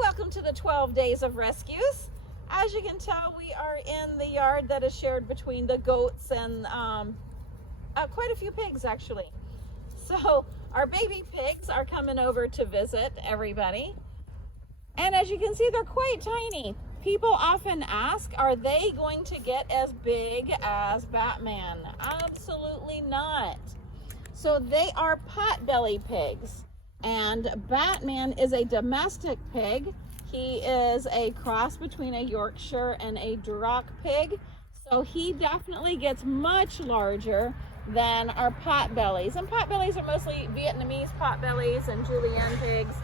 Welcome to the 12 Days of Rescues. As you can tell, we are in the yard that is shared between the goats and quite a few pigs, actually. So our baby pigs are coming over to visit everybody. And as you can see, they're quite tiny. People often ask, are they going to get as big as Batman? Absolutely not. So they are potbelly pigs. And Batman is a domestic pig. He is a cross between a Yorkshire and a Duroc pig. So he definitely gets much larger than our potbellies. And potbellies are mostly Vietnamese potbellies and Julienne pigs.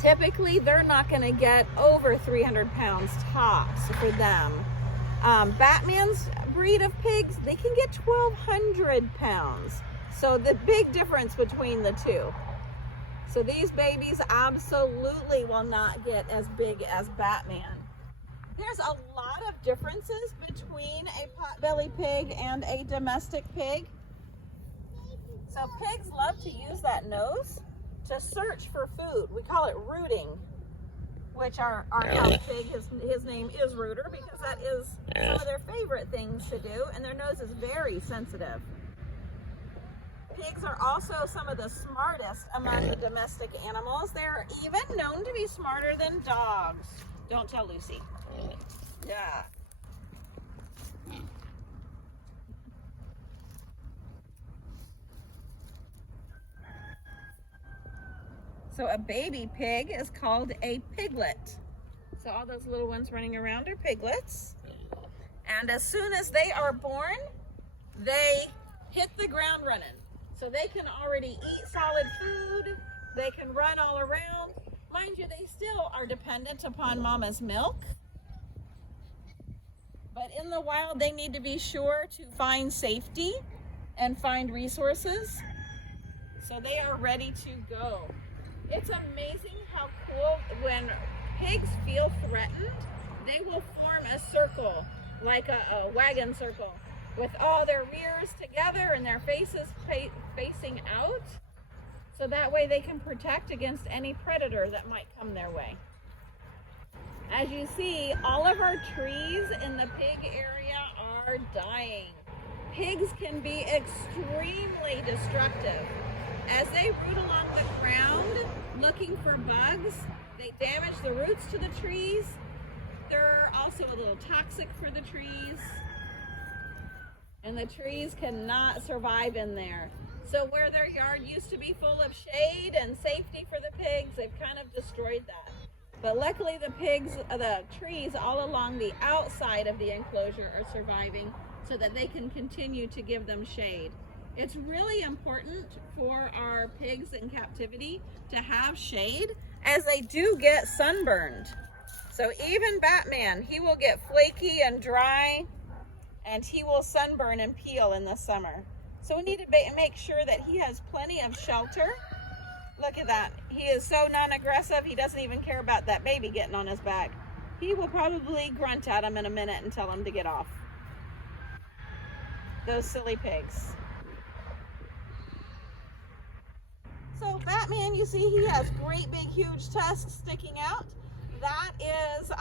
Typically, they're not going to get over 300 pounds tops for them. Batman's breed of pigs, they can get 1,200 pounds. So the big difference between the two. So these babies absolutely will not get as big as Batman. There's a lot of differences between a potbelly pig and a domestic pig. So pigs love to use that nose to search for food. We call it rooting, which our house pig, his name is Rooter, because that is some of their favorite things to do, and their nose is very sensitive. Pigs are also some of the smartest among the domestic animals. They're even known to be smarter than dogs. Don't tell Lucy. Yeah. So a baby pig is called a piglet. So all those little ones running around are piglets. And as soon as they are born, they hit the ground running. So they can already eat solid food. They can run all around. Mind you, they still are dependent upon mama's milk. But in the wild, they need to be sure to find safety and find resources. So they are ready to go. It's amazing how cool, when pigs feel threatened, they will form a circle, like a wagon circle, with all their rears together and their faces facing out. So that way they can protect against any predator that might come their way. As you see, all of our trees in the pig area are dying. Pigs can be extremely destructive. As they root along the ground looking for bugs, they damage the roots to the trees. They're also a little toxic for the trees. And the trees cannot survive in there. So where their yard used to be full of shade and safety for the pigs, they've kind of destroyed that. But luckily the trees all along the outside of the enclosure are surviving so that they can continue to give them shade. It's really important for our pigs in captivity to have shade, as they do get sunburned. So even Batman, he will get flaky and dry, and he will sunburn and peel in the summer. So we need to make sure that he has plenty of shelter. Look at that. He is so non-aggressive, he doesn't even care about that baby getting on his back. He will probably grunt at him in a minute and tell him to get off. Those silly pigs. So Batman, you see, he has great big huge tusks sticking out. That is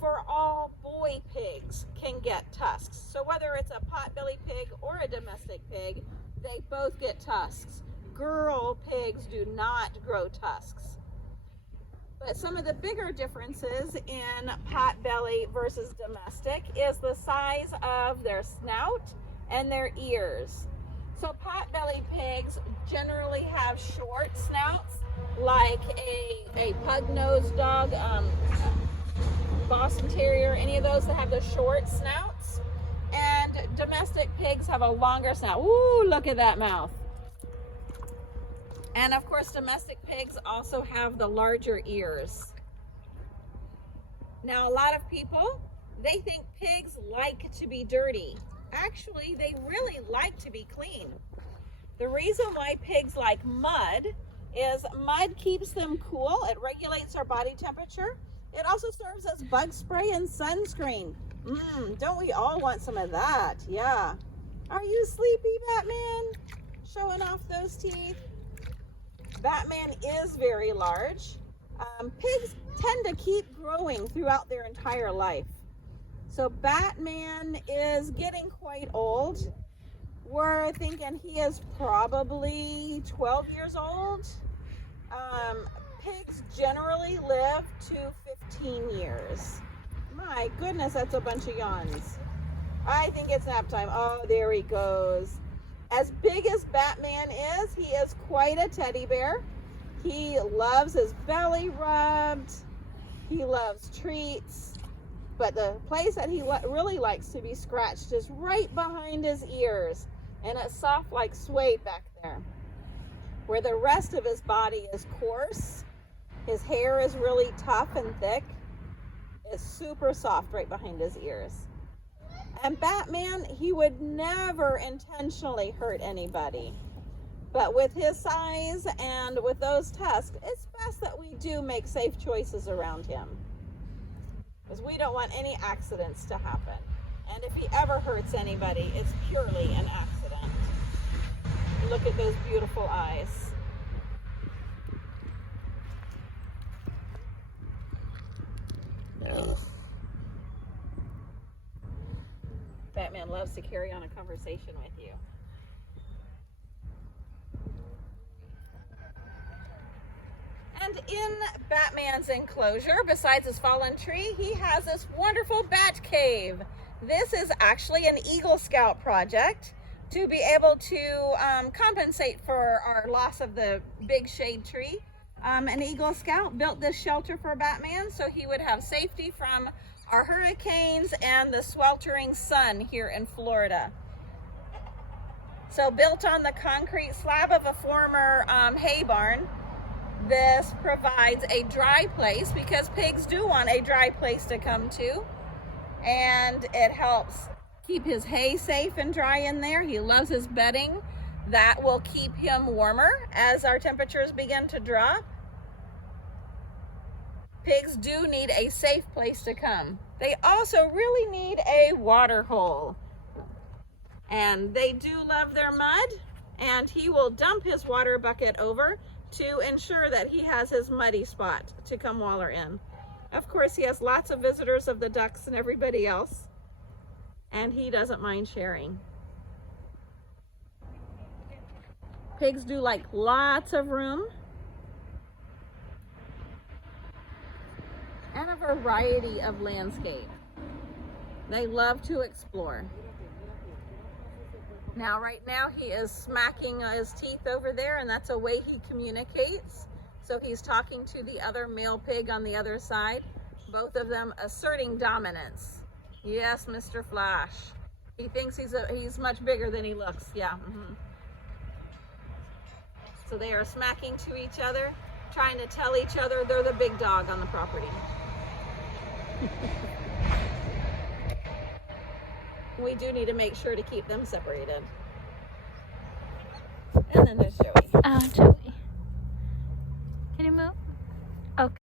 for all boy pigs can get tusks. So whether it's a potbelly pig or a domestic pig, they both get tusks. Girl pigs do not grow tusks. But some of the bigger differences in potbelly versus domestic is the size of their snout and their ears. So potbelly pigs generally have short snouts, like a pug-nosed dog, Boston Terrier, any of those that have the short snouts. And domestic pigs have a longer snout. Ooh, look at that mouth. And of course, domestic pigs also have the larger ears. Now, a lot of people, they think pigs like to be dirty. Actually, they really like to be clean. The reason why pigs like mud is mud keeps them cool. It regulates our body temperature. It also serves as bug spray and sunscreen. Don't we all want some of that? Yeah. Are you sleepy, Batman? Showing off those teeth. Batman is very large. Pigs tend to keep growing throughout their entire life. So Batman is getting quite old. We're thinking he is probably 12 years old. Pigs generally live to 15 years. My goodness, that's a bunch of yawns. I think it's nap time. Oh, there he goes. As big as Batman is, he is quite a teddy bear. He loves his belly rubbed. He loves treats. But the place that he really likes to be scratched is right behind his ears. And it's soft like suede back there. Where the rest of his body is coarse. His hair is really tough and thick. It's super soft right behind his ears. And Batman, he would never intentionally hurt anybody. But with his size and with those tusks, it's best that we do make safe choices around him. Because we don't want any accidents to happen. And if he ever hurts anybody, it's purely an accident. Look at those beautiful eyes. Ugh. Batman loves to carry on a conversation with you. And in Batman's enclosure, besides his fallen tree, he has this wonderful bat cave. This is actually an Eagle Scout project to be able to compensate for our loss of the big shade tree. An Eagle Scout built this shelter for Batman so he would have safety from our hurricanes and the sweltering sun here in Florida. So built on the concrete slab of a former hay barn, this provides a dry place because pigs do want a dry place to come to. And it helps keep his hay safe and dry in there. He loves his bedding. That will keep him warmer as our temperatures begin to drop. Pigs do need a safe place to come. They also really need a water hole. And they do love their mud, and he will dump his water bucket over to ensure that he has his muddy spot to come waller in. Of course, he has lots of visitors of the ducks and everybody else, and he doesn't mind sharing. Pigs do like lots of room and a variety of landscape. They love to explore. Now, right now, he is smacking his teeth over there, and that's a way he communicates. So he's talking to the other male pig on the other side, both of them asserting dominance. Yes, Mr. Flash. He thinks he's much bigger than he looks. Yeah. So they are smacking to each other, trying to tell each other they're the big dog on the property. We do need to make sure to keep them separated. And then there's Joey. Joey. Can you move? Okay.